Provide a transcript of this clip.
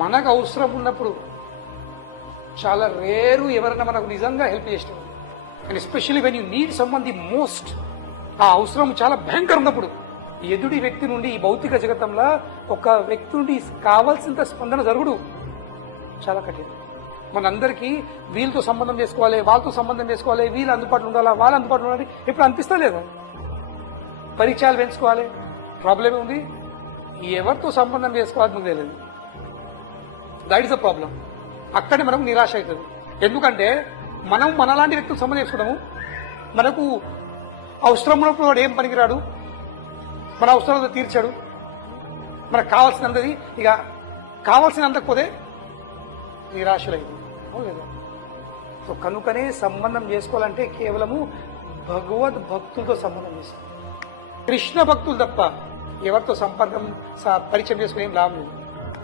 మనకు అవసరం ఉన్నప్పుడు చాలా రేరు ఎవరైనా మనకు నిజంగా హెల్ప్ చేస్తారు. And especially when you need someone the most, ఆ అవసరం చాలా భయంకరం ఉన్నప్పుడు ఎదుటి వ్యక్తి నుండి ఈ భౌతిక జగతంలో ఒక వ్యక్తి నుండి కావాల్సినంత స్పందన జరుగుడు చాలా కఠినం. మనందరికీ వీళ్ళతో సంబంధం చేసుకోవాలి, వాళ్ళతో సంబంధం చేసుకోవాలి, వీళ్ళు అందుబాటులో ఉండాలా, వాళ్ళు అందుబాటులో ఉండాలి, ఇప్పుడు అనిపిస్తా లేదా? పరిచయాలు పెంచుకోవాలి, ప్రాబ్లమే ఉంది. ఎవరితో సంబంధం చేసుకోవాలి మనకు తెలియదు. That is the problem. అక్కడే మనకు నిరాశ అవుతుంది. ఎందుకంటే మనం మనలాంటి వ్యక్తులు సంబంధం చేసుకున్నాము, మనకు అవసరం ఉన్నప్పుడు వాడు ఏం పనికిరాడు, మన అవసరాలు తీర్చాడు, మనకు కావాల్సినంతది ఇక కావాల్సినంతకపోతే నిరాశలైంది లేదా? సో కనుకనే సంబంధం చేసుకోవాలంటే కేవలము భగవద్ భక్తులతో సంబంధం చేసుకోవాలి. కృష్ణ భక్తులు తప్ప ఎవరితో సంపర్కం పరిచయం చేసుకునే లాభం లేదు.